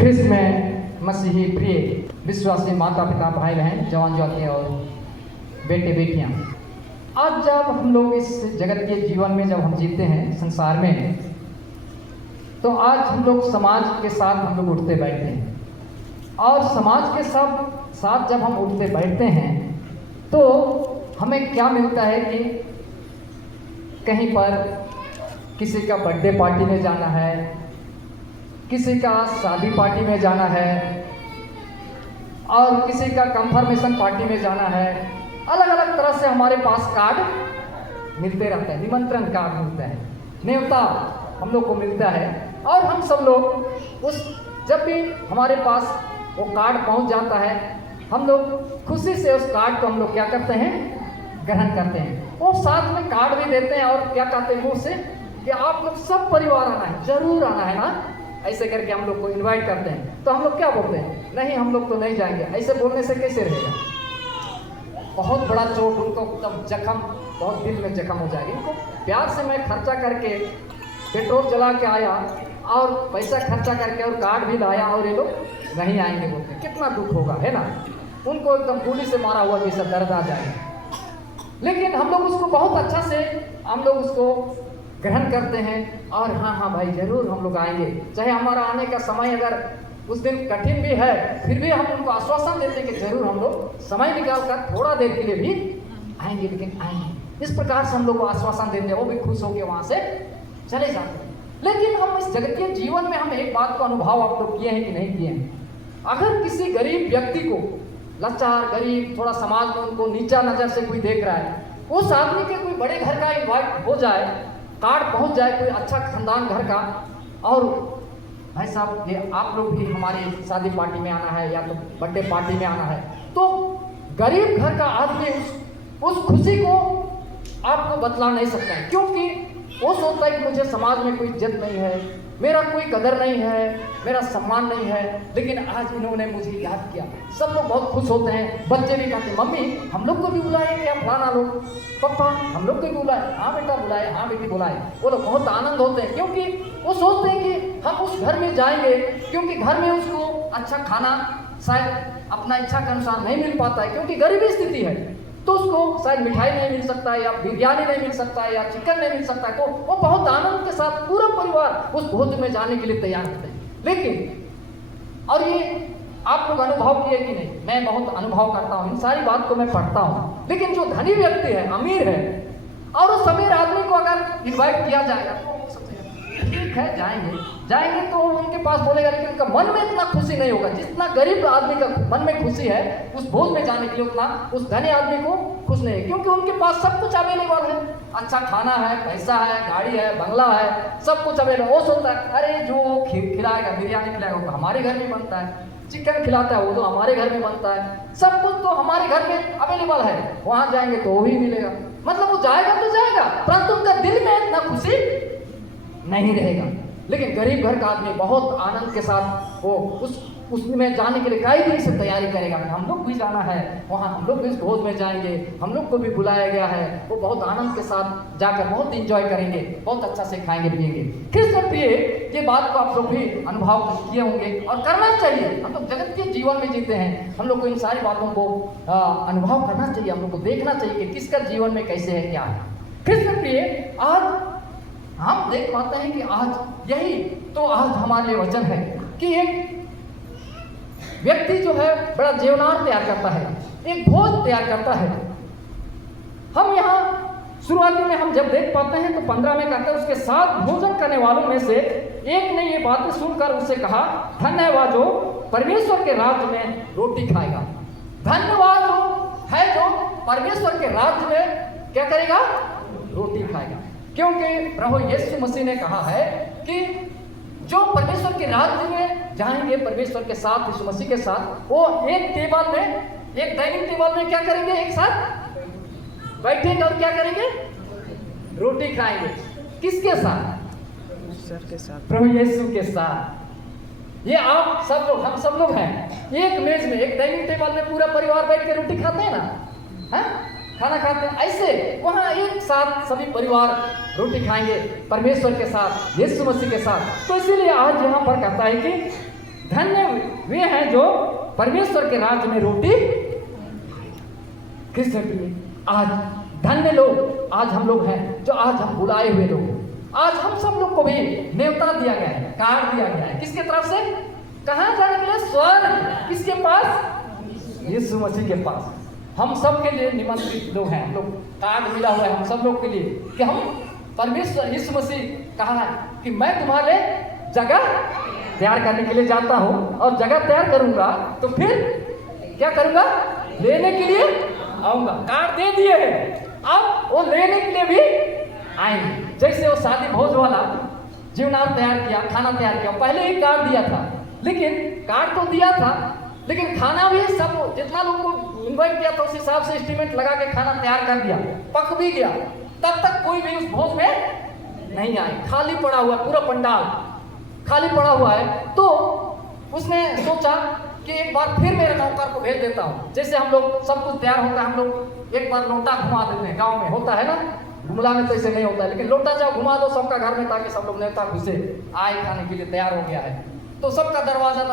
ख्रिस्त में मसीही प्रिय विश्वासी माता पिता भाई बहन जवान ज्योति और बेटे बेटियां, आज जब हम लोग इस जगत के जीवन में जब हम जीते हैं संसार में, तो आज हम लोग समाज के साथ हम लोग उठते बैठते हैं। और समाज के साथ जब हम उठते बैठते हैं तो हमें क्या मिलता है कि कहीं पर किसी का बर्थडे पार्टी में जाना है, किसी का शादी पार्टी में जाना है और किसी का कंफर्मेशन पार्टी में जाना है। अलग अलग तरह से हमारे पास कार्ड मिलते रहते हैं, निमंत्रण कार्ड मिलता है, न्योता हम लोग को मिलता है। और हम सब लोग जब भी हमारे पास वो कार्ड पहुंच जाता है, हम लोग खुशी से उस कार्ड को हम लोग क्या करते हैं, ग्रहण करते हैं। वो साथ में कार्ड भी देते हैं और क्या कहते हैं मुँह से कि आप लोग सब परिवार आना है, जरूर आना है ना, ऐसे करके हम लोग को इनवाइट करते हैं। तो हम लोग क्या बोलते हैं, नहीं हम लोग तो नहीं जाएंगे। ऐसे बोलने से कैसे रहेगा, बहुत बड़ा चोट उनको, तब जख्म, बहुत दिल में जख्म हो जाएगी। इनको प्यार से मैं खर्चा करके पेट्रोल जला के आया और पैसा खर्चा करके और कार्ड भी लाया और ये लोग नहीं आएंगे बोलते, कितना दुख होगा, है ना। उनको एकदम गोली से मारा हुआ जैसा दर्द आ जाएगा। लेकिन हम लोग उसको बहुत अच्छा से हम लोग उसको ग्रहण करते हैं और हाँ भाई जरूर हम लोग आएंगे। चाहे हमारा आने का समय अगर उस दिन कठिन भी है, फिर भी हम उनको आश्वासन देते हैं कि जरूर हम लोग समय निकाल कर थोड़ा देर के लिए भी आएंगे, लेकिन आएंगे। इस प्रकार से हम लोग को आश्वासन देते हैं, वो भी खुश होकर वहाँ से चले जाते हैं। लेकिन हम इस जगत के जीवन में हम एक बात का अनुभव आप लोग किए हैं कि नहीं किए हैं। अगर किसी गरीब व्यक्ति को, लाचार गरीब, थोड़ा समाज में उनको नीचा नज़र से कोई देख रहा है, उस आदमी के कोई बड़े घर का इन्वाइट हो जाए, कार्ड पहुंच जाए कोई अच्छा खानदान घर का, और भाई साहब ये आप लोग भी हमारी शादी पार्टी में आना है या तो बर्थडे पार्टी में आना है, तो गरीब घर का आदमी उस खुशी को आपको बतला नहीं सकता है, क्योंकि वो सोचता है कि मुझे समाज में कोई इज्जत नहीं है, मेरा कोई कदर नहीं है, मेरा सम्मान नहीं है। लेकिन आज इन्होंने मुझे याद किया, सब लोग बहुत खुश होते हैं। बच्चे भी कहते हैं मम्मी हम लोग को भी बुलाए क्या, फलाना लोग, पापा हम लोग को भी बुलाए, हाँ बेटा बुलाए, हाँ बेटी बुलाए। वो लोग बहुत आनंद होते हैं, क्योंकि वो सोचते हैं कि हम उस घर में जाएंगे, क्योंकि घर में उसको अच्छा खाना शायद अपना इच्छा के अनुसार नहीं मिल पाता है, क्योंकि गरीबी स्थिति है, तो उसको शायद मिठाई नहीं मिल सकता है, या बिरयानी नहीं मिल सकता है, या चिकन नहीं मिल सकता है। तो वो बहुत आनंद के साथ पूरा परिवार उस भोज में जाने के लिए तैयार होते हैं। लेकिन और ये आप लोग अनुभव किए कि नहीं, मैं बहुत अनुभव करता हूँ, इन सारी बात को मैं पढ़ता हूँ। लेकिन जो धनी व्यक्ति है, अमीर है, और उस अमीर आदमी को अगर इन्वाइट किया जाएगा तो ठीक है जाएंगे तो उनके पास बोलेगा, लेकिन उनका मन में इतना खुशी नहीं होगा जितना गरीब आदमी का मन में खुशी है उस भोज में जाने के लिए, उतना उस धनी आदमी को खुश नहीं है, क्योंकि उनके पास सब कुछ अवेलेबल है, अच्छा खाना है, पैसा है, गाड़ी है, बंगला है, सब कुछ अवेलेबल। वो सोचता है अरे जो खिलाएगा, बिरयानी खिलाएगा वो तो हमारे घर में बनता है, चिकन खिलाता है वो तो हमारे घर में बनता है, सब कुछ तो हमारे घर में अवेलेबल है, वहाँ जाएंगे तो वो भी मिलेगा। मतलब वो जाएगा तो जाएगा, परंतु उनका दिल में इतना खुशी नहीं रहेगा। लेकिन गरीब घर का आदमी बहुत आनंद के साथ वो उसमें जाने के लिए कई दिन से तैयारी करेगा, हम लोग भी जाना है वहाँ, हम लोग भी इस भोज में जाएंगे, हम लोग को भी बुलाया गया है। वो बहुत आनंद के साथ जाकर बहुत इंजॉय करेंगे, बहुत अच्छा से खाएंगे पिएंगे। ख्रिस्त प्रिय, ये बात को आप लोग भी अनुभव किए होंगे और करना चाहिए। हम लोग जगत के जीवन में जीते हैं, हम लोग को इन सारी बातों को अनुभव करना चाहिए, हम लोग को देखना चाहिए कि किसका जीवन में कैसे है, क्या है। ख्रिस्त प्रिय, आज हम देख पाते हैं कि आज यही तो आज हमारे लिए वचन है कि एक व्यक्ति जो है बड़ा जीवनार तैयार करता है, एक भोज तैयार करता है। हम यहाँ शुरुआती में हम जब देख पाते हैं तो 15 में कहते हैं उसके साथ भोजन करने वालों में से एक ने ये बातें सुनकर उससे कहा, धन्य है वह जो परमेश्वर के राज्य में रोटी खाएगा। धन्यवाद जो है जो परमेश्वर के राज्य में क्या करेगा, रोटी खाएगा। क्योंकि प्रभु यीशु मसीह ने कहा है कि जो परमेश्वर के राज्य में जाएंगे परमेश्वर के साथ, यीशु मसीह के साथ, वो एक टेबल में, एक डाइनिंग टेबल में क्या करेंगे, एक साथ बैठेंगे और क्या करेंगे, रोटी खाएंगे। किसके साथ, परमेश्वर के साथ, प्रभु यीशु के साथ। ये आप सब लोग, हम सब लोग हैं एक मेज में, एक डाइनिंग टेबल में पूरा परिवार बैठ के रोटी खाते हैं ना, है खाना खाते हैं, ऐसे वहाँ एक साथ सभी परिवार रोटी खाएंगे परमेश्वर के साथ, यीशु मसीह के साथ। तो इसीलिए आज यहाँ पर कहता है कि धन्य वे हैं जो परमेश्वर के राज्य में रोटी। कृष्ण प्रिय, आज धन्य लोग आज हम लोग हैं जो आज हम बुलाए हुए लोग। आज हम सब लोग को भी न्योता दिया गया है, कार्ड दिया गया है। किसके तरफ से? कहाँ जाने के लिए? स्वर्ग। किसके पास? यीशु मसीह के पास। हम सब के लिए निमंत्रित लोग हैं। हम लोग कार्ड मिला हुआ है हम सब लोग के लिए कि हम परमेश्वर यीशु मसीह कहा है कि मैं तुम्हारे जगह तैयार करने के लिए जाता हूँ और जगह तैयार करूंगा तो फिर क्या करूंगा? लेने के लिए आऊंगा। कार्ड दे दिए हैं, अब वो लेने के लिए भी आएंगे। जैसे वो शादी भोज वाला जीवनान तैयार किया, खाना तैयार किया, पहले ही कार्ड दिया था, लेकिन कार्ड तो दिया था लेकिन खाना भी सब जितना लोग को इन्वाइट किया था उस हिसाब से एस्टिमेट लगा के खाना तैयार कर दिया, पक भी गया, तब तक कोई भी उस भोज में नहीं आए। खाली पड़ा हुआ, पूरा पंडाल खाली पड़ा हुआ है। तो उसने सोचा कि एक बार फिर मेरे नौकर को भेज देता हूँ। जैसे हम लोग सब कुछ तैयार होता है, हम लोग एक बार लोटा घुमा देते हैं, गांव में होता है ना, गुमला में तो ऐसे नहीं होता है, लेकिन लोटा जाओ घुमा दो सबका घर में ताकि सब लोग नेता घुसे आए खाने के लिए तैयार हो गया है। तो सबका दरवाजा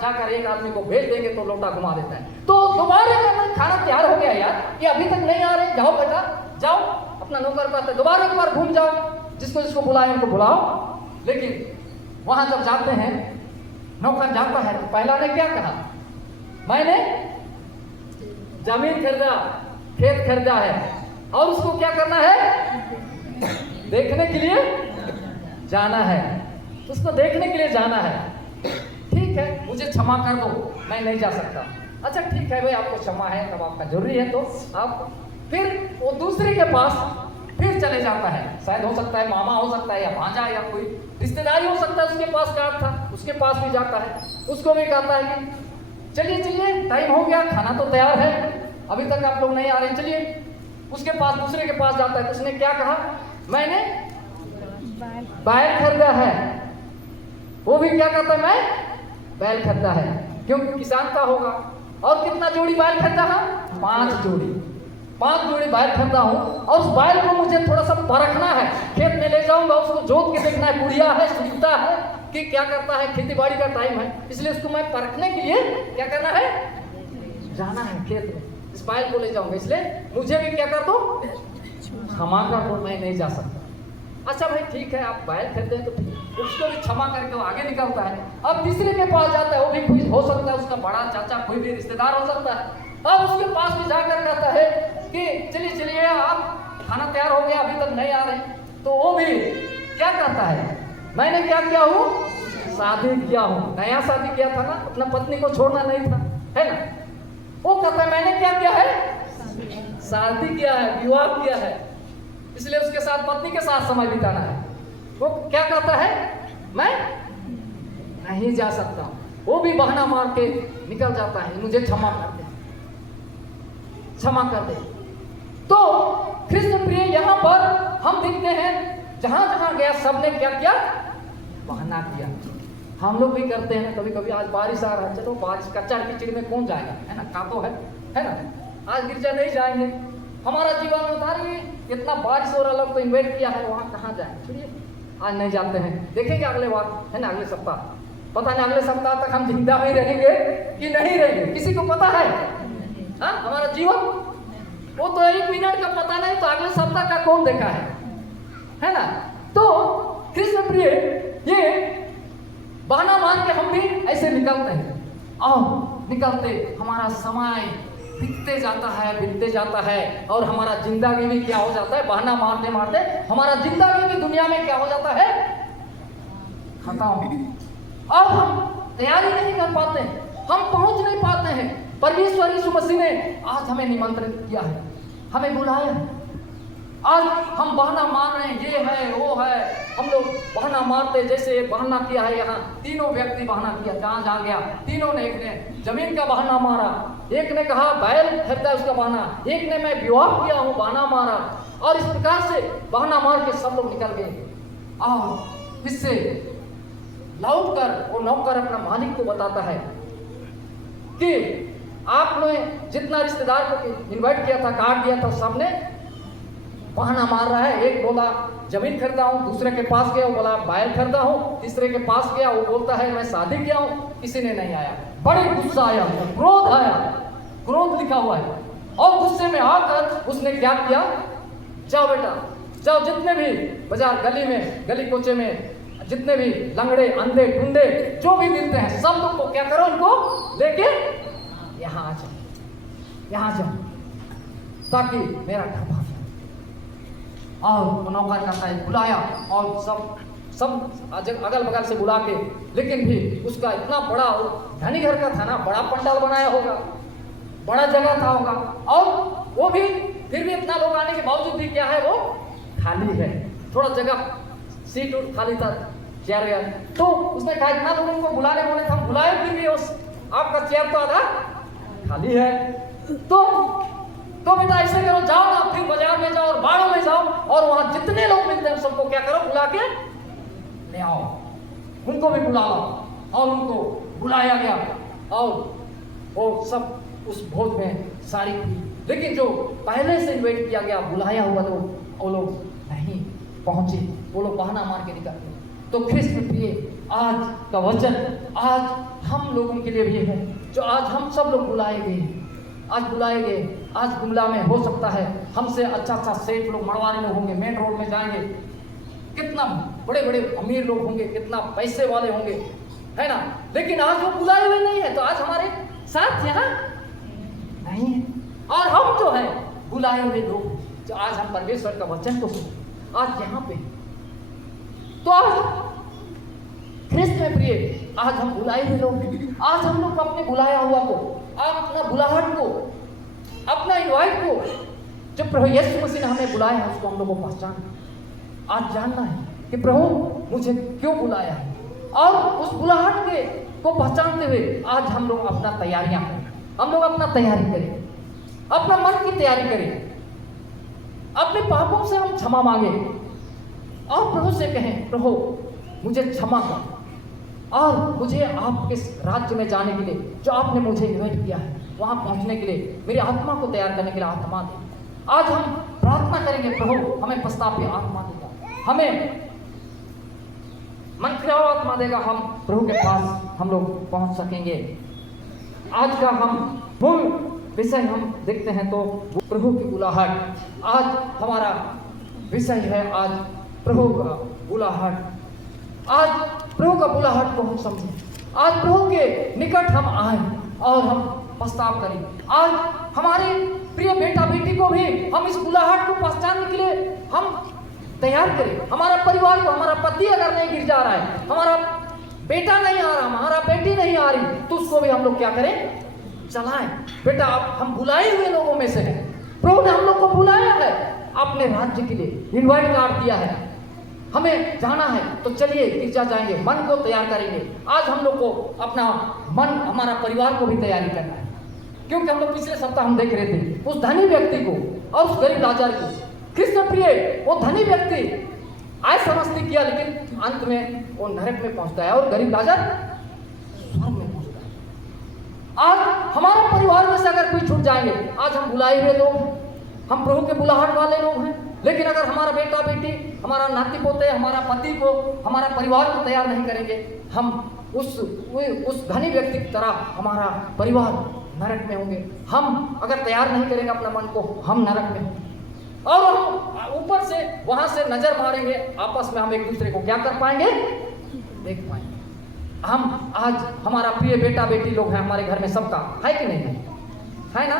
जाकर एक आदमी को भेज देंगे तो लोटा घुमा देता है। तो दोबारा खाना तैयार हो गया यार, ये अभी तक नहीं आ रहे, जाओ बेटा जाओ, अपना नौकर कहते दोबारा एक बार घूम जाओ, जिसको जिसको बुलाए उनको बुलाओ। लेकिन वहां जब जाते हैं, नौकर जाता है तो पहला ने क्या कहा? मैंने जमीन खरीदा, खेत खरीदा है और उसको क्या करना है? देखने के लिए जाना है, उसको देखने के लिए जाना है। ठीक है, मुझे क्षमा कर दो, मैं नहीं जा सकता। अच्छा ठीक है भाई, आपको क्षमा है, तब आपका जरूरी है तो आप फिर वो दूसरे के पास फिर चले जाता है। शायद हो सकता है मामा हो सकता है या भांजा या कोई रिश्तेदारी हो सकता है, उसके पास कार्ड था, उसके पास भी जाता है, उसको भी कहता है कि चलिए चलिए टाइम हो गया, खाना तो तैयार है, अभी तक आप लोग नहीं आ रहे, चलिए। उसके पास दूसरे के पास जाता है तो उसने क्या कहा? मैंने बैल खरीदा है। वो भी क्या कहता है? मैं बैल खरीदा है, क्योंकि किसान का होगा। और कितना जोड़ी बैल खरीदा है? 5 जोड़ी, 5 जोड़ी बैल खरीदा हूँ और उस बैल को मुझे थोड़ा सा परखना है, खेत में ले जाऊंगा, उसको जोत के देखना है, बुढ़िया है, सूखता है कि क्या करता है, खेती बाड़ी का टाइम है, इसलिए उसको मैं परखने के लिए क्या करना है? जाना है खेत में, इस बैल को ले जाऊंगा, इसलिए मुझे भी क्या कर दो? क्षमा कर दो, मैं नहीं जा सकता। अच्छा भाई ठीक है, आप बैल खरीदे तो ठीक, उसको भी क्षमा करके वो आगे निकलता है। अब तीसरे के पास जाता है, वो भी कोई हो सकता है, उसका बड़ा चाचा, कोई भी रिश्तेदार हो सकता है। अब उसके पास भी जाकर कहता है कि चलिए चलिए आप खाना तैयार हो गया, अभी तक नहीं आ रहे। तो वो भी क्या कहता है? मैंने क्या किया हूँ? शादी किया हूँ, नया शादी किया था ना, अपना पत्नी को छोड़ना नहीं था, है ना। वो कहता है मैंने क्या किया है? शादी किया है, विवाह किया है, इसलिए उसके साथ पत्नी के साथ समय बिताना है। वो क्या कहता है? मैं नहीं जा सकता। वो भी बहाना मार के निकल जाता है, मुझे क्षमा कर दे, क्षमा कर दे। तो कृष्ण प्रिय, यहाँ पर हम देखते हैं जहां जहां गया सबने क्या किया? बहाना किया। हम लोग भी करते हैं कभी कभी, आज बारिश आ रहा है, चलो बारिश कच्चा कीचड़ में कौन जाएगा, है ना, कातो है ना, आज गिरजा नहीं जाएंगे। हमारा जीवन में उतार इतना बारिश हो रहा, लोग तो इन्वाइट किया है, वहां कहाँ जाए, छोड़िए आज नहीं जाते हैं, देखेंगे अगले बार, है ना, अगले सप्ताह। पता नहीं अगले सप्ताह तक हम जिंदा ही रहेंगे कि नहीं रहेंगे, किसी को पता है? हाँ, हमारा जीवन वो तो 1 मिनट का पता नहीं, तो अगले सप्ताह का कौन देखा है ना। तो कृष्ण प्रिय, ये बहाना मान के हम भी ऐसे निकलते हैं और निकलते हमारा समय बीतते जाता है और हमारा जिंदगी भी क्या हो जाता है? बहाना मारते मारते हमारा जिंदगी भी दुनिया में क्या हो जाता है? खत्म। अब हम तैयारी नहीं कर पाते, हम पहुंच नहीं पाते हैं। परमेश्वर यीशु मसीह ने आज हमें निमंत्रित किया है, हमें बुलाया है। आज हम बहाना मार रहे हैं, ये है वो है, हम लोग बहाना मारते, जैसे बहाना किया है यहाँ तीनों व्यक्ति बहाना किया, जहाँ गया तीनों ने, एक ने जमीन का बहाना मारा, एक ने कहा बैल खरीदा उसका बहाना, एक ने मैं विवाह किया हूँ बहाना मारा, और इस प्रकार से बहाना मार के सब लोग निकल गए। और इससे लौट कर वो नौकर अपना मालिक को बताता है कि आपने जितना रिश्तेदार को इन्वाइट किया था, कार्ड दिया था, सबने बहाना मार रहा है। एक बोला जमीन खरीदा हूँ, दूसरे के पास गया वो बोला बैल खरीदा हूँ, तीसरे के पास गया वो बोलता है मैं शादी किया हूँ, किसी ने नहीं आया। बड़े गुस्सा आया, क्रोध आया, क्रोध लिखा हुआ है। और गुस्से में आकर उसने क्या किया, जाओ बेटा जाओ, जितने भी बाजार गली में गली कोचे में जितने भी लंगड़े अंधे टुंडे जो भी मिलते हैं सब लोग को क्या करो, उनको लेके यहाँ आ जाओ, यहाँ जाओ, ताकि मेरा घर भाग जाए। और नौकर का है बुलाया और सब अगल बगल से बुला के, लेकिन भी उसका इतना बड़ा धनी घर का था ना, बड़ा पंडाल बनाया होगा, बड़ा जगह था होगा, और वो भी फिर भी इतना लोग आने के बावजूद भी क्या है वो खाली है। थोड़ा जगह सीट उठ खाली था, चेयर गया। तो उसने कहा इतना लोगों को बुलाने बोले थे, हम बुलाए फिर भी उस आपका चेयर तो आधा खाली है। तो बेटा ऐसे करो, जाओ ना फिर बाजार में जाओ और बाड़ों में जाओ और वहां जितने लोग मिलते हैं सबको क्या करो, बुला के ले आओ, उनको भी बुला लो। और उनको बुलाया गया और वो सब उस भोज में सारी थी। लेकिन जो पहले से इन्वाइट किया गया बुलाया हुआ लोग, वो लोग नहीं पहुंचे, वो लोग बहाना मार के निकल गए। तो कृष्ण प्रिय आज का वचन आज हम लोगों के लिए भी है, जो आज हम सब लोग बुलाए गए, आज बुलाए गए। आज गुमला में हो सकता है हमसे अच्छा सेठ लोग, मड़वारी लोग होंगे, मेन रोड में जाएंगे, कितना बड़े बड़े अमीर लोग होंगे, कितना पैसे वाले होंगे, है ना। लेकिन आज वो बुलाए हुए नहीं है, तो आज हमारे साथ यहाँ नहीं है। और हम जो है बुलाए हुए लोग, जो आज हम परमेश्वर का वचन को सुने, आज यहाँ पे, तो आज कृष्ण प्रिय आज हम बुलाए हुए लोग, आज हम लोग अपने बुलाया हुआ को, आप अपना बुलाहट को, अपना इनवाइट को, जो प्रभु यीशु मसीह ने हमें बुलाया है उसको हम लोगों को पहचानना, आज जानना है कि प्रभु मुझे क्यों बुलाया है। और उस बुलाहट के को पहचानते हुए आज हम लोग अपना तैयारियां करें, हम लोग अपना तैयारी करें, अपना मन की तैयारी करें, अपने पापों से हम क्षमा मांगे और प्रभु से कहें प्रभु मुझे क्षमा कर, और मुझे आपके राज्य में जाने के लिए जो आपने मुझे इन्वाइट किया है वहां पहुंचने के लिए मेरी आत्मा को तैयार करने के लिए आत्मा दे। आज हम प्रार्थना करेंगे प्रभु हमें पछतावे आत्मा देगा, हमें मन फिराव आत्मा देगा, हम प्रभु के पास हम लोग पहुंच सकेंगे। आज का हम मूल विषय हम देखते हैं तो प्रभु की बुलाहट। आज हमारा विषय है आज प्रभु का बुलाहट। आज प्रभु का बुलाहट को हम समझें, आज प्रभु के निकट हम आए और हम पछताव करें। आज हमारे प्रिय बेटा बेटी को भी हम इस बुलाहट को पहचानने के लिए हम तैयार करें। हमारा परिवार को, हमारा पति अगर नहीं गिर जा रहा है, हमारा बेटा नहीं आ रहा, हमारा बेटी नहीं आ रही, तो उसको भी हम लोग क्या करें, चलाएं। बेटा हम बुलाए हुए लोगों में से हैं, प्रभु ने हम लोग को बुलाया है अपने राज्य के लिए, इनवाइट कार्ड दिया है, हमें जाना है। तो चलिए गिरजा जाएंगे, मन को तैयार करेंगे। आज हम लोग को अपना मन, हमारा परिवार को भी तैयारी करना है, क्योंकि हम लोग पिछले सप्ताह हम देख रहे थे उस धनी व्यक्ति को और उस गरीब लाचार को। कृष्ण प्रिय वो धनी व्यक्ति आय समस्ती किया, लेकिन अंत में वो नरक में पहुंचता है और गरीब लाचार स्वर्ग में पहुंचता है। आज हमारा परिवार में से अगर कोई छूट जाएंगे, आज हम बुलाए हुए लोग, हम प्रभु के बुलाहट वाले लोग हैं, लेकिन अगर हमारा बेटा बेटी, हमारा नाती पोते, हमारा पति को, हमारा परिवार को तैयार नहीं करेंगे, हम उस धनी व्यक्ति की तरह हमारा परिवार नरक में होंगे। हम अगर तैयार नहीं करेंगे अपना मन को, हम नरक में होंगे। और हम ऊपर से वहां से नजर मारेंगे, आपस में हम एक दूसरे को क्या कर पाएंगे, देख पाएंगे। हम आज हमारा प्रिय बेटा बेटी लोग हैं हमारे घर में, सबका है कि नहीं है ना,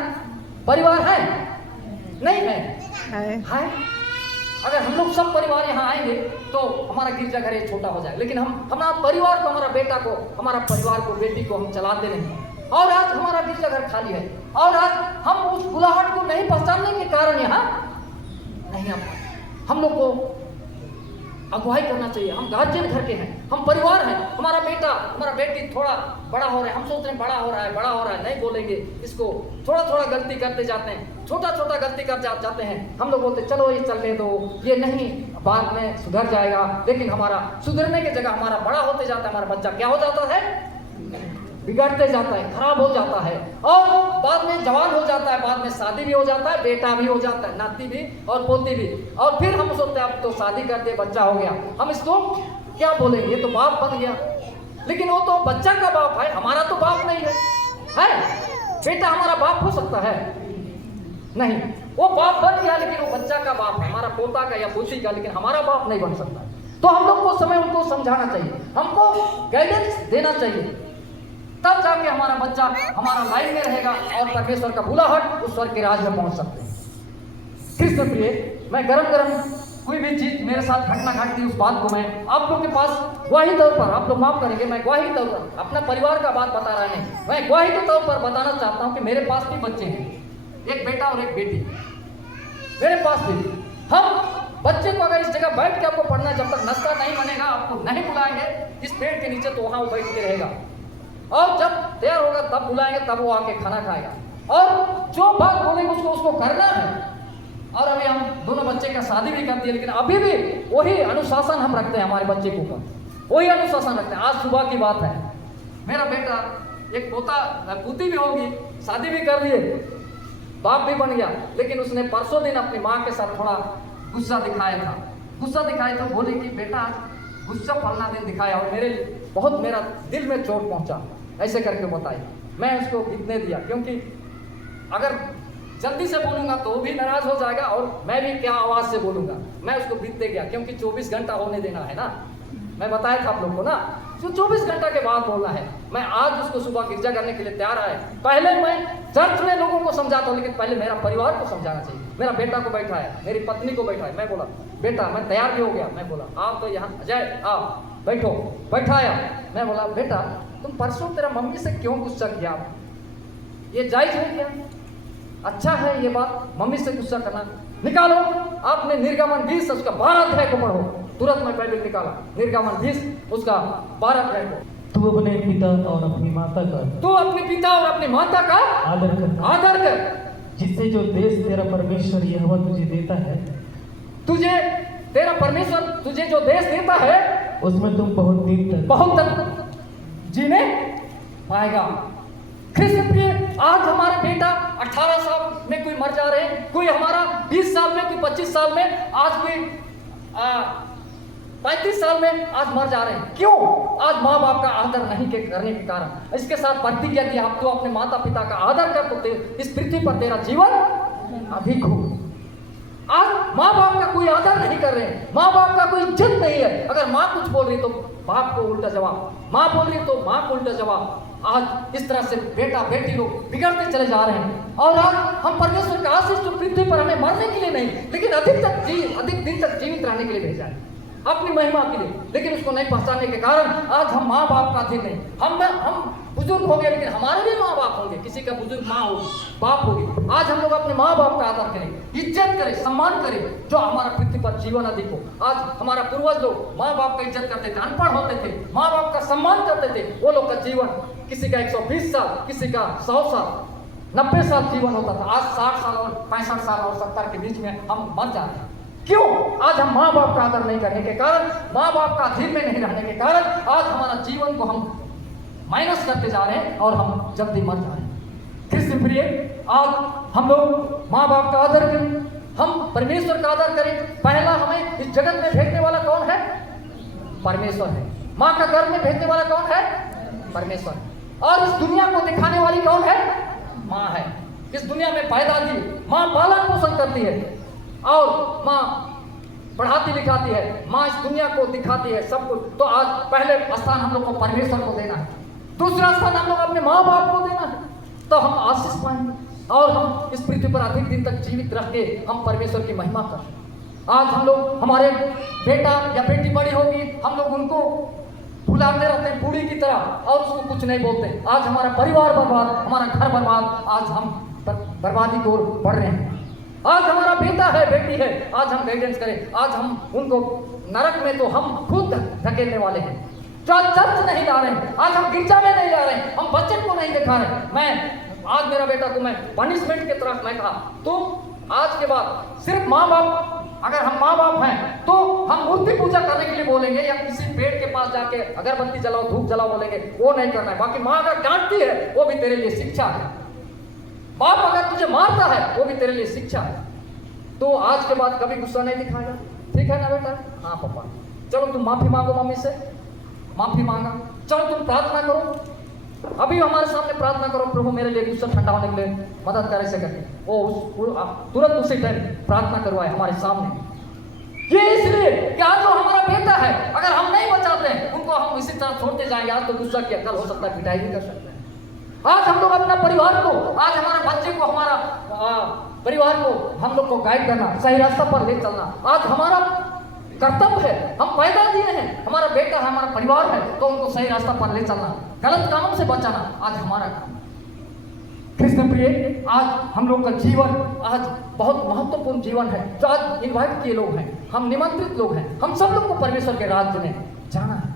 परिवार है नहीं है। अगर हम लोग सब परिवार यहाँ आएंगे तो हमारा गिरजाघर ये छोटा हो जाए, लेकिन हम हमारा परिवार को, हमारा बेटा को, हमारा परिवार को, बेटी को हम चलाते नहीं। और आज हमारा गिरजाघर खाली है, और आज हम उस बुलाहट को नहीं पहचानने के कारण यहाँ नहीं आ पाए। हम लोग को अगुवाई करना चाहिए। हम गार्जियन घर के हैं, हम परिवार हैं, हमारा बेटा, हमारा बेटी थोड़ा बड़ा हो रहा है, हम सोच रहे हैं बड़ा हो रहा है, नहीं बोलेंगे इसको, थोड़ा गलती करते जाते हैं, छोटा गलती कर जाते हैं। हम लोग बोलते चलो ये चलने दो, ये नहीं, बाद में सुधर जाएगा। लेकिन हमारा सुधरने की जगह हमारा बड़ा होते जाता है, हमारा बच्चा क्या हो जाता है, बिगड़ते जाता है, खराब हो जाता है और बाद में जवान हो जाता है, बाद में शादी भी हो जाता है, बेटा भी हो जाता है, नाती भी और पोती भी। और फिर हम सोचते हैं अब तो शादी कर दे, बच्चा हो गया, हम इसको क्या बोलेंगे, ये तो बाप बन गया। लेकिन वो तो बच्चा का बाप है, हमारा तो बाप नहीं है। बेटा हमारा बाप हो सकता है? नहीं, वो बाप बन गया लेकिन वो बच्चा का बाप है, हमारा पोता का या पोती का, लेकिन हमारा बाप नहीं बन सकता। तो हम लोग को समय उनको समझाना चाहिए, हमको गाइडेंस देना चाहिए, तब जाके हमारा बच्चा हमारा लाइन में रहेगा और परमेश्वर का बुलाहट उस स्वर्ग के राज में पहुंच सकते हैं। कृष्ण प्रिय, मैं गरम गरम कोई भी चीज मेरे साथ घटना घटती उस बात को मैं आप लोग के पास गवाही तौर पर, आप लोग माफ करेंगे, मैं गवाही तौर पर अपना परिवार का बात बता रहा नहीं, मैं गवाही के तौर पर बताना चाहता हूँ कि मेरे पास भी बच्चे हैं, एक बेटा और एक बेटी मेरे पास भी। हम बच्चे को अगर इस जगह बैठ के आपको पढ़ना, जब तक नाश्ता नहीं बनेगा आपको नहीं बुलाएंगे इस पेड़ के नीचे, तो वहां वो बैठ के रहेगा और जब तैयार होगा तब बुलाएंगे, तब वो आके खाना खाएगा और जो बात बोलेंगे उसको करना है। और अभी हम दोनों बच्चे का शादी भी कर दिए, लेकिन अभी भी वही अनुशासन हम रखते हैं हमारे बच्चे के ऊपर, वही अनुशासन रखते हैं। आज सुबह की बात है, मेरा बेटा एक पोती भी होगी, शादी भी कर दिए, बाप भी बन गया, लेकिन उसने परसों दिन अपनी माँ के साथ थोड़ा गुस्सा दिखाया था। बोली कि बेटा आज गुस्सा फलना दिन दिखाया और मेरा दिल में चोट पहुंचा, ऐसे करके बताई। मैं उसको बीतने दिया, क्योंकि अगर जल्दी से बोलूंगा तो वो भी नाराज हो जाएगा और मैं भी क्या आवाज से बोलूंगा। मैं उसको बीतते गया, क्योंकि 24 घंटा होने देना है ना, मैं बताया था आप लोग को ना, जो 24 घंटा के बाद बोलना है। मैं आज उसको सुबह गिरजा करने के लिए तैयार आया। पहले मैं चर्च में लोगों को समझाता हूँ, लेकिन पहले मेरा परिवार को समझाना चाहिए। मेरा बेटा को बैठाया, मेरी पत्नी को बैठाया, मैं बोला बेटा मैं तैयार भी हो गया, मैं बोला आप तो यहाँ अजय आओ बैठो, बैठाया। मैं बोला बेटा तुम परसों तेरा मम्मी से क्यों गुस्सा किया, ये जायज है क्या? अच्छा है ये बात, मम्मी से गुस्सा करना? निकालो आपने निर्गमन 20 उसका 12 अध्याय को पढ़ो। तुरंत मैं बाइबल निकाला, निर्गमन 20 उसका 12 अध्याय को। तू अपने पिता और अपनी माता का आदर कर, जिससे जो देश तेरा परमेश्वर यहोवा तुझे देता है, तेरा परमेश्वर तुझे जो देश देता है उसमें तुम बहुत तक जीने पाएगा। कृष्ण प्रिय, आज हमारे बेटा 18 साल में कोई मर जा रहे हैं, कोई हमारा 20 साल में, कोई 25 साल में, आज कोई 35 साल में आज मर जा रहे हैं। क्यों? आज माँ बाप का आदर नहीं करने के कारण। इसके साथ प्रतिज्ञा दिया, आप तो अपने माता पिता का आदर कर, तो इस पृथ्वी पर तेरा जीवन अधिक हो। आज माँ बाप का कोई आदर नहीं कर रहे हैं, माँ बाप का कोई इज्जत नहीं है। अगर माँ कुछ बोल रही तो बाप को उल्टा जवाब, माँ बोल रही तो माँ को उल्टा जवाब। आज इस तरह से बेटा बेटी लोग बिगड़ते चले जा रहे हैं। और आज हम परमेश्वर का आशीष जो पृथ्वी पर हमें मरने के लिए नहीं, लेकिन अधिक दिन तक जीवित रहने के लिए भेजा है, अपनी महिमा के लिए, लेकिन उसको नहीं पहचानने के कारण आज हम माँ बाप का अधीन नहीं। हम बुजुर्ग हो गए, लेकिन हमारे भी माँ बाप होंगे, किसी का बुजुर्ग माँ होगी, बाप होगी। आज हम लोग अपने माँ बाप का आदर करें, इज्जत करें, सम्मान करें, जो हमारा पृथ्वी पर जीवन अधिक हो। आज हमारा पूर्वज लोग माँ बाप का इज्जत करते थे, अनपढ़ होते थे, माँ बाप का सम्मान करते थे। वो लोग का जीवन किसी का 120 साल, किसी का 100 साल, 90 साल जीवन होता था। आज 60 साल और 65 साल और 70 के बीच में हम मर जाते हैं। क्यों? आज हम माँ बाप का आदर नहीं करने के कारण, माँ बाप का अधीन में नहीं रहने के कारण आज हमारा जीवन को हम माइनस करते जा रहे हैं और हम जल्दी मर जा रहे हैं। कृष्ण प्रिय, आज हम लोग माँ बाप का आदर करें, हम परमेश्वर का आदर करें। पहला हमें इस जगत में भेजने वाला कौन है? परमेश्वर है। माँ का गर्भ में भेजने वाला कौन है? परमेश्वर है। और इस दुनिया को दिखाने वाली कौन है? माँ है। इस दुनिया में पैदा दी माँ, पालन पोषण करती है और माँ पढ़ाती लिखाती है, माँ इस दुनिया को दिखाती है सब कुछ। तो आज पहले स्थान हम लोग को परमेश्वर को देना है, दूसरा स्थान हम लोग अपने माँ बाप को देना है, तो हम आशीष पाएंगे और हम इस पृथ्वी पर अधिक दिन तक जीवित रह के हम परमेश्वर की महिमा करें। आज हम लोग, हमारे बेटा या बेटी बड़ी होगी, हम लोग उनको भुलाते रहते हैं बूढ़ी की तरह और उसको कुछ नहीं बोलते। आज हमारा परिवार बर्बाद, हमारा घर बर्बाद, आज हम बर्बादी की ओर बढ़ रहे हैं। आज हमारा बेटा है, बेटी है, आज हम गाइडेंस करें। आज हम उनको नरक में तो हम खुद धकेलने वाले हैं। जो आज चर्च नहीं ला रहे हैं, आज हम गिरजा में नहीं जा रहे हैं, हम बच्चन को नहीं दिखा रहे। मैं आज मेरा बेटा को मैं पनिशमेंट की तरफ मैं कहा, तुम आज के बाद सिर्फ माँ बाप अगर हम माँ बाप हैं तो हम मूर्ति पूजा करने के लिए बोलेंगे या किसी पेड़ के पास जाके अगरबत्ती जलाओ धूप जलाओ बोलेंगे, वो नहीं करना है। बाकी माँ अगर डांटती है वो भी तेरे लिए शिक्षा है, बाप अगर तुझे मारता है वो भी तेरे लिए शिक्षा है। तो आज के बाद कभी गुस्सा नहीं दिखाएगा, ठीक है ना बेटा? हाँ पापा, चलो तुम माफी मांगो मम्मी से, माफी मांगा, चलो तुम प्रार्थना करो, अभी हमारे सामने प्रार्थना करो, प्रभु मेरे लिए गुस्सा ठंडा होने के लिए मदद करे से करके वो तुरंत उसी टाइम प्रार्थना करवाए हमारे सामने। ये इसलिए क्या जो हमारा बेटा है अगर हम नहीं बचाते हैं उनको हम इसी तरह छोड़ते जाएंगे, आज तो गुस्सा किया कल हो सकता है पिटाई भी कर सकते हैं। आज हम लोग अपना परिवार को, आज हमारे बच्चे को, हमारा परिवार को हम लोग को गाइड करना, सही रास्ता पर ले चलना आज हमारा कर्तव्य है। हम पैदा दिए हैं, हमारा बेटा है, हमारा परिवार है, तो उनको सही रास्ता पर ले चलना, गलत कामों से बचाना आज हमारा काम। कृष्ण प्रिय, आज हम लोग का जीवन आज बहुत महत्वपूर्ण जीवन है, जो आज इन्वाइट किए लोग हैं, हम निमंत्रित लोग हैं, हम सब लोग को परमेश्वर के राज्य में जाना है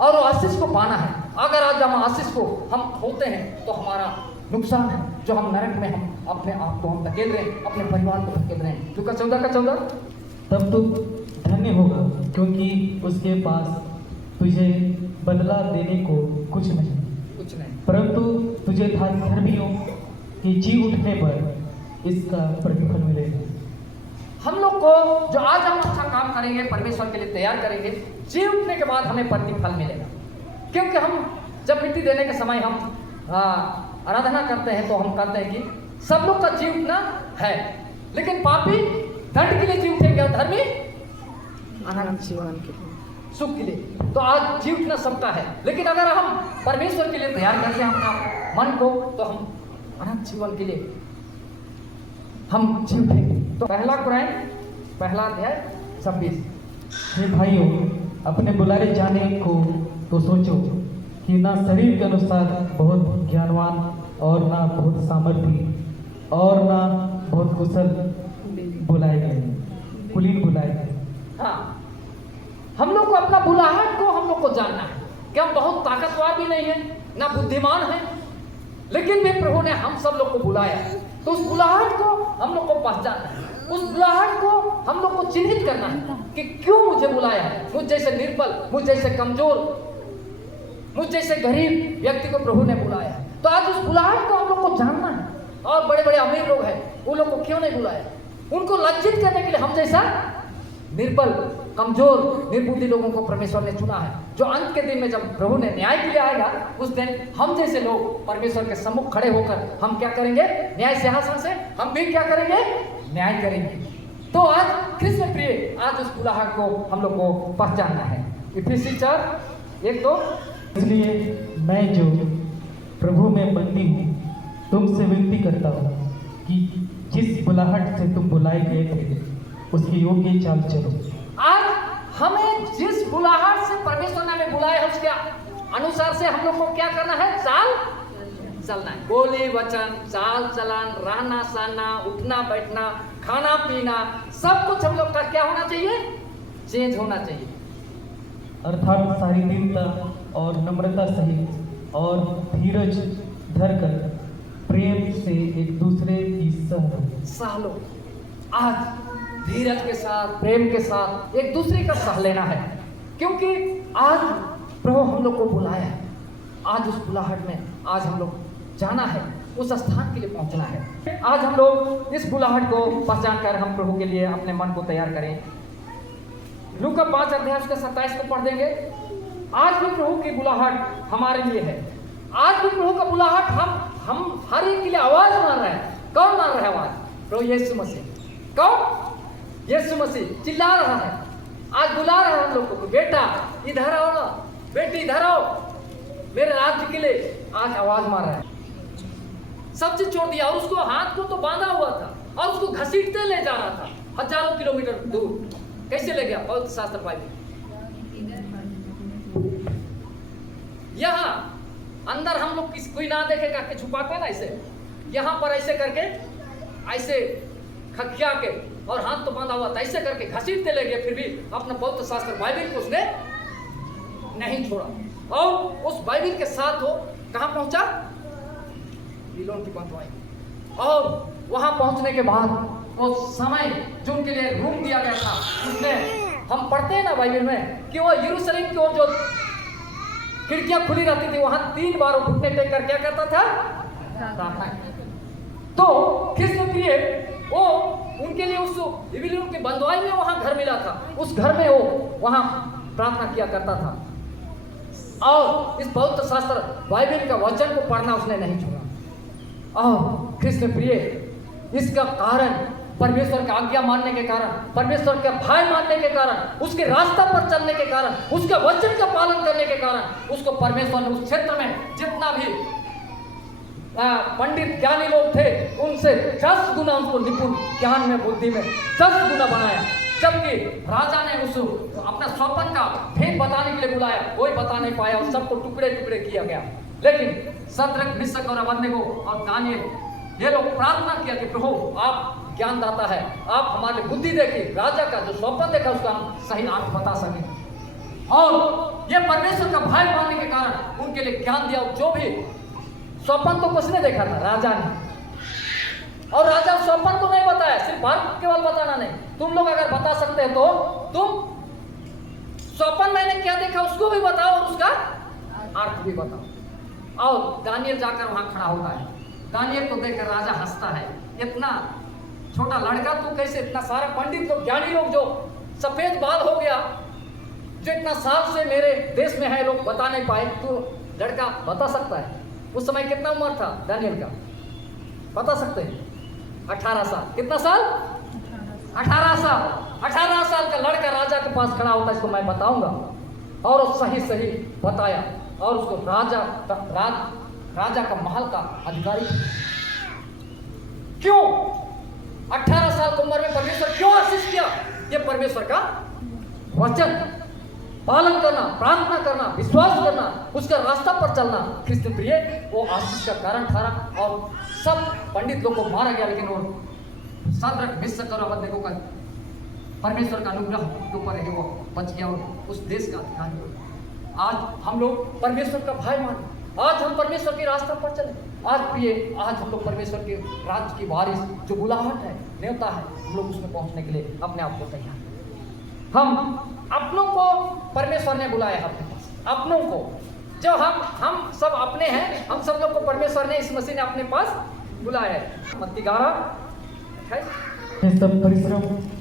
और आशीष को पाना है। अगर आज हम आशीष को हम खोते हैं तो हमारा नुकसान है, जो हम नरक में हम अपने आप को हम धकेल रहे हैं, अपने परिवार को धकेल रहे हैं। लूका 14:14 तब तो धन्य होगा क्योंकि उसके पास तुझे बदला देने को कुछ नहीं, परंतु तुझे धर्मियों के जी उठने पर इसका प्रतिफल मिलेगा। हम लोग को जो आज हम अच्छा काम करेंगे, परमेश्वर के लिए तैयार करेंगे, जी उठने के बाद हमें प्रतिफल मिलेगा। क्योंकि हम जब मिट्टी देने के समय हम आराधना करते हैं तो हम कहते हैं कि सब लोग का जी उठना है, लेकिन पापी दंड के लिए जी उठेंगे और धर्मी अनंत जीवन के लिए, सुख के लिए। तो आज जी उठना सबका है, लेकिन अगर हम परमेश्वर के लिए तैयार करते हैं अपना मन को तो हम अनंत जीवन के लिए हम जी उठेंगे। तो पहला कुरान पहला अध्याय 26। हे भाइयों, अपने बुलाए जाने को तो सोचो कि ना शरीर के अनुसार बहुत ज्ञानवान और ना बहुत सामर्थ्य और ना बहुत कुशल बुलाए गए, कुलीन बुलाए गए। हाँ, हम लोग को अपना बुलाहट को हम लोग को जानना है कि हम बहुत ताकतवर भी नहीं है, ना बुद्धिमान है, लेकिन भी प्रभु ने हम सब लोग को बुलाया है। तो उस बुलाहट को हम लोग को पहचानना है, उस बुलाहट को हम लोग को चिन्हित करना है कि क्यों मुझे बुलाया है। मुझ जैसे निर्बल, मुझ जैसे कमजोर, मुझ जैसे गरीब व्यक्ति को प्रभु ने बुलाया है। तो आज उस बुलाहट को हम लोग को जानना है। और बड़े बड़े अमीर लोग हैं, वो लोग को क्यों नहीं बुलाया? उनको लज्जित करने के लिए हम जैसा निर्बल, कमजोर, निर्बुद्धि लोगों को परमेश्वर ने चुना है, जो अंत के दिन में जब प्रभु ने न्याय के लिए आएगा उस दिन हम जैसे लोग परमेश्वर के सम्मुख खड़े होकर हम क्या करेंगे? न्याय सिंहासन से हम भी क्या करेंगे? न्याय करेंगे। तो आज कृष्ण प्रिय, आज उस बुलाहट को हम लोग को पहचानना है। इफिसी 4:1-2। इसलिए मैं जो प्रभु में बंदी हूँ तुमसे विनती करता हूँ कि जिस बुलाहट से तुम बुलाए गए थे उसके योग्य चाल चलो। आज हमें जिस बुलाहट से परमेश्वर ने हमें बुलाया है उसके अनुसार से हम लोग को क्या करना है? चाल चलना है। बोली वचन, चाल चलन, रहना सहना, उठना बैठना, खाना पीना, सब कुछ हम लोग का क्या होना चाहिए? चेंज होना चाहिए। अर्थात सारी दीनता और नम्रता सहित और धीरज धरकर प्रेम से एक दूसरे की सह लो। आज धीरज के साथ, प्रेम के साथ एक दूसरे का सह लेना है, क्योंकि आज प्रभु हम लोग को बुलाया है। आज उस बुलाहट में आज हम लोग जाना है, उस स्थान के लिए पहुंचना है। आज हम लोग इस बुलाहट को पहचान कर हम प्रभु के लिए अपने मन को तैयार करें। लूका 5:27 को पढ़ देंगे। आज भी प्रभु की बुलाहट हमारे लिए है। आज भी प्रभु का बुलाहट हम हर एक के लिए आवाज मार रहे हैं। कौन मार रहा है आवाज? प्रभु यीशु मसीह। कौन? यीशु मसीह चिल्ला रहा है, आज बुला रहा है हम लोग को, बेटा इधर आओ ना, बेटी इधर आओ, मेरे राज्य के लिए आज आवाज मार रहा है। सब चीज छोड़ दिया और उसको हाथ को तो बांधा हुआ था और उसको घसीटते ले जा रहा था हजारों किलोमीटर दूर। कैसे ले गया? पवित्र शास्त्र बाइबल। यहाँ अंदर हम लोग कोई ना देखेगा कि छुपा कर ना, ऐसे यहाँ पर ऐसे करके, ऐसे खकिया के और हाथ तो बांधा हुआ था, ऐसे करके घसीटते ले गए। फिर भी अपना पवित्र शास्त्र बाइबल को उसने नहीं छोड़ा और उस बाइबल के साथ वो कहाँ पहुंचा? बिलोन की बंधुआई। और वहां पहुंचने के बाद वो समय जो उनके लिए रूम दिया गया था, उसमें हम पढ़ते हैं ना बाइबल में कि वो यरूशलेम की ओर जो खिड़कियां खुली रहती थी, वहां 3 बार वो घुटने टेक कर क्या करता था, प्रार्थना करता। तो कृष्ण प्रिय वो उनके लिए उस बेबीलोन के बंधुआई में वहां घर मिला था, उस घर में वो वहां प्रार्थना किया करता था। और इस पवित्र शास्त्र बाइबल का वचन को पढ़ना उसने नहीं छोड़ा। और कृष्ण प्रिय इसका कारण परमेश्वर का आज्ञा मानने के कारण, परमेश्वर का भय मानने के कारण, उसके रास्ता पर चलने के कारण, उसके वचन का पालन करने के कारण उसको परमेश्वर ने उस क्षेत्र में जितना भी पंडित ज्ञानी लोग थे उनसे 10 गुना उनको निपुण ज्ञान में, बुद्धि में 10 गुना बनाया। जबकि राजा ने उस अपना स्वप्न का भेद बताने के लिए बुलाया, कोई बता नहीं पाया, उस सबको टुकड़े टुकड़े किया गया। लेकिन शद्रक, मिशक और अबेदनगो और दानियेल ये लोग प्रार्थना किया कि प्रभु आप ज्ञान दाता है, आप हमारे लिए बुद्धि देखिए, राजा का जो स्वप्न देखा उसका हम सही अर्थ बता सकें। और ये परमेश्वर का भय मानने के कारण उनके लिए ज्ञान दिया। जो भी स्वप्न तो किसने देखा था, राजा ने। और राजा स्वप्न तो नहीं बताया, सिर्फ अर्थ केवल बताना नहीं, तुम लोग अगर बता सकते हैं तो तुम स्वप्न मैंने क्या देखा उसको भी बताओ और उसका अर्थ भी बताओ। और दानियेल जाकर वहां खड़ा होता है। दानियेल को देखकर राजा हंसता है, इतना छोटा लड़का तू कैसे, इतना सारा पंडित लोग, ज्ञानी लोग जो सफेद बाल हो गया, जो इतना साल से मेरे देश में है, लोग बता नहीं पाए, तू लड़का बता सकता है। उस समय कितना उम्र था दानियेल का, बता सकते हैं? 18 साल। कितना साल? 18 साल। 18 साल का लड़का राजा के पास खड़ा होता है, इसको मैं बताऊंगा। और वो सही सही बताया और उसको राजा का महल का अधिकारी। क्यों 18 साल की उम्र में परमेश्वर क्यों आशीष किया? ये परमेश्वर का वचन पालन करना, प्रार्थना करना, विश्वास करना, उसका रास्ता पर चलना कृष्ण प्रिय वो आशीष का कारण ठहरा। और सब पंडित लोग को मारा गया, लेकिन वो शद्रक, मिशक और अबेदनगो का परमेश्वर का अनुग्रह के ऊपर है, वो बच गया और उस देश का अधिकारी हो गया। आज हम लोग परमेश्वर का भय माने, आज हम परमेश्वर के रास्ता पर चले। आज प्रिय आज हम लोग परमेश्वर के राज्य की वारिस जो बुलाहट है, न्योता है, हम लोग उसमें पहुंचने के लिए अपने आप को तैयार। हम अपनों को परमेश्वर ने बुलाया है अपने पास, अपनों को जो हम सब अपने हैं, हम सब लोग को परमेश्वर ने, इस मसीह ने अपने पास बुलाया है। मत्ती 11 ये सब परिश्रम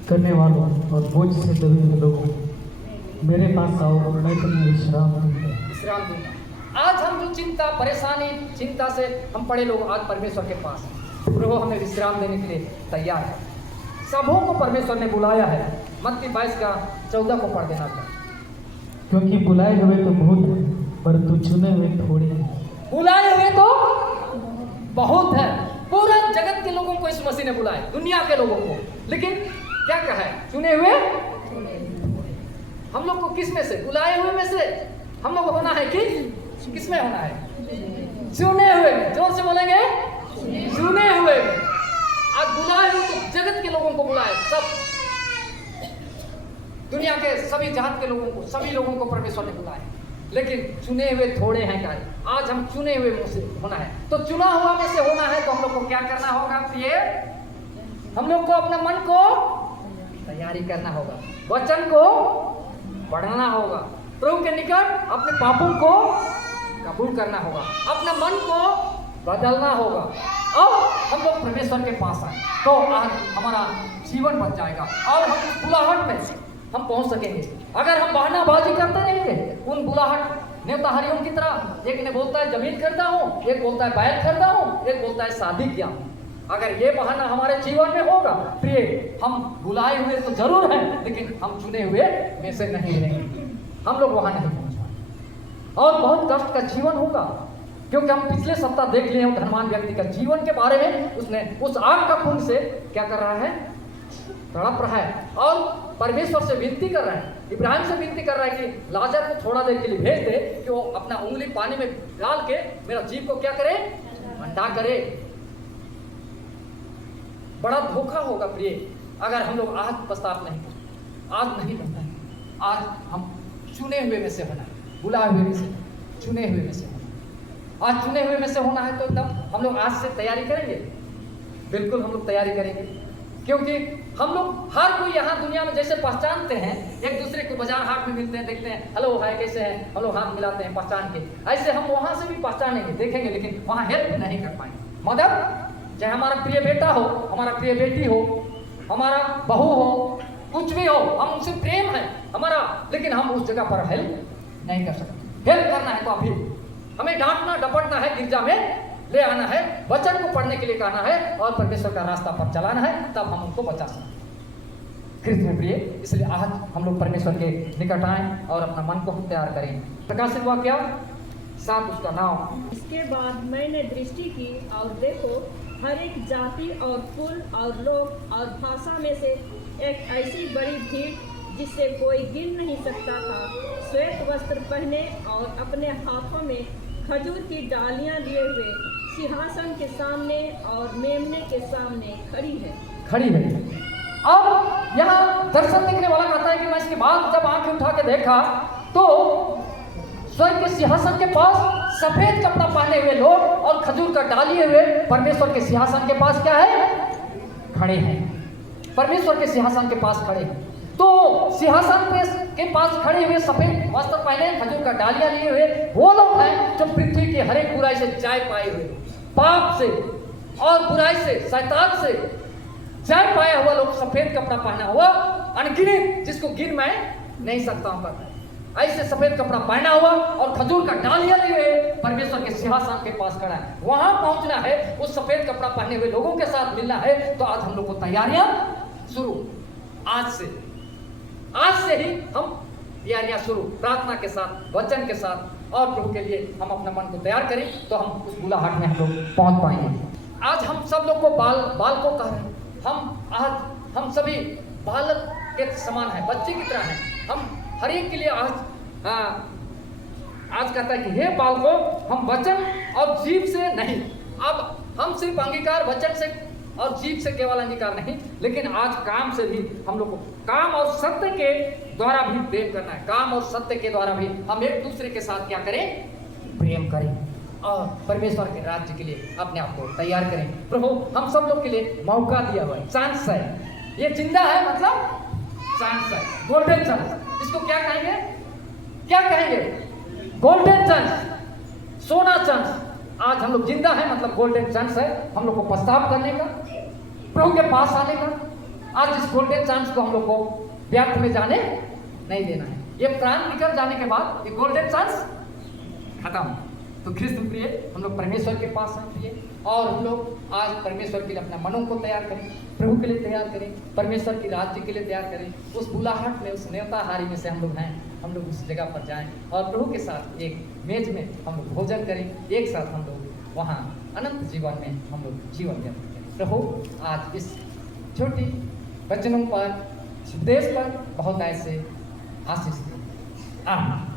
करने वालों और बोझ से दबे हुए लोगों मेरे पास आओ, मैं तुम्हें विश्राम दूंगा। आज हम जो चिंता, परेशानी, चिंता से हम पड़े लोग आज परमेश्वर के पास हैं, प्रभु हमें विश्राम देने के लिए तैयार है। सबों को परमेश्वर ने बुलाया है। मत्ती 22:14 को पढ़ देना था। क्योंकि बुलाए हुए तो बहुत हैं, परंतु चुने हुए थोड़े हैं। बुलाए हुए तो बहुत है, पूरा जगत के लोगों को इस मसीह ने बुलाया, दुनिया के लोगों को, लेकिन क्या कहा है? चुने हुए। हम लोग को किस में से? बुलाए हुए में से हम लोग होना है कि किस में होना है? चुने हुए। जोर से बोलेंगे, चुने हुए। आज बुलाए हुए तो जगत के लोगों को बुलाए, सब दुनिया के सभी जात के लोगों को, सभी लोगों को परमेश्वर ने बुलाया, लेकिन चुने हुए थोड़े हैं। क्या आज हम चुने हुए में से होना है? तो चुना हुआ में से होना है तो हम लोग को क्या करना होगा प्रिय? हम लोग को अपना मन को तैयारी करना होगा, वचन को पढ़ना होगा, प्रभु के निकट अपने पापों को कबूल करना होगा, अपना मन को बदलना होगा और हम लोग परमेश्वर के पास आए तो आज हमारा जीवन बच जाएगा और हम उस बुलाहट में हम पहुंच सकेंगे। अगर हम बहानाबाजी करते रहेंगे उन बुलाहट नेवताहारियों की तरह, एक ने बोलता है जमीन खरीदा हूँ, एक बोलता है बैल खरीदा हूँ, एक बोलता है शादी किया हूँ, अगर ये बहाना हमारे जीवन में होगा प्रिय, हम बुलाए हुए तो जरूर हैं लेकिन हम चुने हुए में से नहीं रहेंगे, हम लोग वहां नहीं पहुंच पाएंगे और बहुत कष्ट का जीवन होगा। क्योंकि हम पिछले सप्ताह देख लिए हैं धनवान व्यक्ति का जीवन के बारे में, उसने उस आग का खून से क्या कर रहा है? तड़प रहा है और परमेश्वर से विनती कर रहा है, इब्राहिम से विनती कर रहा है कि लाजर को थोड़ा देर के लिए भेज दे कि वो अपना उंगली पानी में डाल के मेरा जीव को क्या करे? ठंडा करे। बड़ा धोखा होगा प्रिय अगर हम लोग आज पश्चाताप नहीं करते, आज नहीं बनता है। आज हम चुने हुए में से होना है, बुलाए हुए में से, चुने हुए में से होना है। आज चुने हुए में से होना है तो एकदम हम लोग आज से तैयारी करेंगे, बिल्कुल हम लोग तैयारी करेंगे। क्योंकि हम लोग हर कोई यहाँ दुनिया में जैसे पहचानते हैं, एक दूसरे को बाजार हाट में मिलते हैं, देखते हैं, हेलो हाय कैसे हैं, हम लोग हाथ मिलाते हैं पहचान के, ऐसे हम वहाँ से भी पहचानेंगे, देखेंगे, लेकिन वहाँ हेल्प नहीं कर पाएंगे। मदद, चाहे हमारा प्रिय बेटा हो, हमारा प्रिय बेटी हो, हमारा बहू हो, कुछ भी हो, हम उनसे प्रेम है हमारा, लेकिन हम उस जगह पर हेल्प नहीं कर सकते। हेल्प करना है तो अभी हमें डांटना डपटना है, गिरजा में ले आना है, वचन को पढ़ने के लिए कहना है और परमेश्वर का रास्ता पर चलाना है, तब हम उनको बचा सकते हैं। ख्रिस्त में प्रिय, इसलिए आज हम लोग परमेश्वर के निकट आए और अपना मन को तैयार करें। प्रकाशित वाक्य 7 उसका नाम। इसके बाद मैंने दृष्टि की और देखो, हर एक जाति और कुल और लोग और भाषा में से एक ऐसी बड़ी भीड़ जिससे कोई गिन नहीं सकता था, श्वेत वस्त्र पहने और अपने हाथों में खजूर की डालियां लिए हुए सिंहासन के सामने और मेमने के सामने खड़ी है। अब यहाँ दर्शन देखने वाला कहता है कि मैं इसके बाद जब आंखें उठा के देखा तो स्वर्ग के सिंहासन के पास सफेद कपड़ा पहने हुए लोग और खजूर का डाल लिए हुए परमेश्वर के सिंहासन के पास क्या है? खड़े हैं। परमेश्वर के सिंहासन के पास खड़े हैं। तो सिंहासन के पास खड़े हुए सफेद वस्त्र पहने, खजूर का डालियां लिए हुए वो लोग हैं जो पृथ्वी की हर एक बुराई से जय पाए हुए, पाप से और बुराई से, शैतान से जय पाया हुआ लोग, सफेद कपड़ा पहना हुआ, अनगिनत, जिसको गिन मैं नहीं सकता हूं, ऐसे सफेद कपड़ा पहना हुआ और खजूर का डालियां लिए हुए परमेश्वर के सिंहासन के पास खड़ा है। वहां पहुंचना है, उस सफेद कपड़ा पहने हुए लोगों के साथ मिलना है। तो आज हम लोग को तैयारियां शुरू, आज से ही हम तैयारियां शुरू, प्रार्थना के साथ, वचन के साथ, और प्रभु के लिए हम अपना मन को तैयार करें तो हम उस बुलाहट में हम लोग पहुंच पाएंगे। आज हम सब लोग को बाल को कह रहे हैं, हम सभी बालक के समान है, बच्चे की तरह हैं। हम हर एक के लिए आज कहता है कि हे बालको, हम वचन और जीभ से नहीं, अब हम सिर्फ अंगीकार वचन से और जीभ से केवल अंगीकार नहीं, लेकिन आज काम से भी हम लोग को, काम और सत्य के द्वारा भी प्रेम करना है। काम और सत्य के द्वारा भी हम एक दूसरे के साथ क्या करें? प्रेम करें और परमेश्वर के राज्य के लिए अपने आप को तैयार करें। प्रभु हम सब लोग के लिए मौका दिया हुआ है, चांस है, ये जिंदा है, मतलब चांस है, गोल्डन चांस। इसको क्या कहेंगे? गोल्डन चांस, सोना चांस। आज हम लोग जिंदा है, मतलब गोल्डन चांस है हम लोग को पश्चाताप करने का, प्रभु के पास आने का। आज इस गोल्डन चांस को हम लोग को व्यर्थ में जाने नहीं देना है। ये प्राण निकल जाने के बाद ये गोल्डन चांस खत्म। तो ख्रिस्त प्रिय, हम लोग परमेश्वर के पास हैं प्रिय, और हम लोग आज परमेश्वर के लिए अपना मनों को तैयार करें, प्रभु के लिए तैयार करें, परमेश्वर की राज्य के लिए तैयार करें। उस बुलाहट में, उस न्योताहारी में से हम लोग हैं, हम लोग उस जगह पर जाएं और प्रभु के साथ एक मेज में हम लोग भोजन करें, एक साथ हम लोग वहाँ अनंत जीवन में हम लोग जीवन व्यतीत करें। प्रभु आज इस छोटी वचनों पर, उपदेश पर बहुत ऐसे आशीष दें। आमीन।